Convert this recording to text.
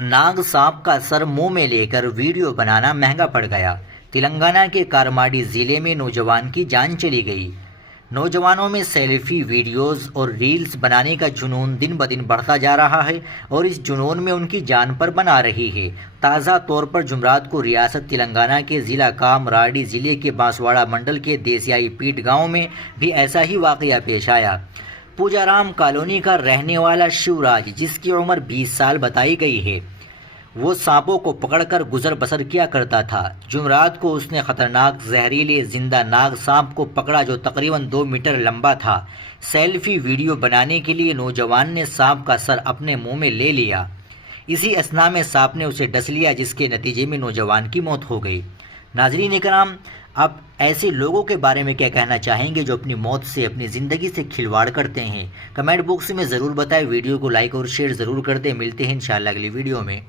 नाग सांप का सर मुंह में लेकर वीडियो बनाना महंगा पड़ गया। तेलंगाना के कारमाडी जिले में नौजवान की जान चली गई। नौजवानों में सेल्फी वीडियोस और रील्स बनाने का जुनून दिन ब दिन बढ़ता जा रहा है और इस जुनून में उनकी जान पर बना रही है। ताज़ा तौर पर जुमरात को रियासत तेलंगाना के ज़िला कामराडी ज़िले के बांसवाड़ा मंडल के देसियाई पीट गांव में भी ऐसा ही वाक़या पेश आया। पूजाराम कॉलोनी का रहने वाला शिवराज, जिसकी उम्र 20 साल बताई गई है, वो सांपों को पकड़कर गुजर बसर किया करता था। जुमरात को उसने खतरनाक जहरीले जिंदा नाग सांप को पकड़ा जो तकरीबन 2 मीटर लंबा था। सेल्फी वीडियो बनाने के लिए नौजवान ने सांप का सर अपने मुंह में ले लिया। इसी असना में सांप ने उसे डस लिया, जिसके नतीजे में नौजवान की मौत हो गई। नाजरीन इकराम, आप ऐसे लोगों के बारे में क्या कहना चाहेंगे जो अपनी मौत से, अपनी ज़िंदगी से खिलवाड़ करते हैं? कमेंट बॉक्स में ज़रूर बताएं। वीडियो को लाइक और शेयर ज़रूर कर दें। मिलते हैं इंशाअल्लाह अगली वीडियो में।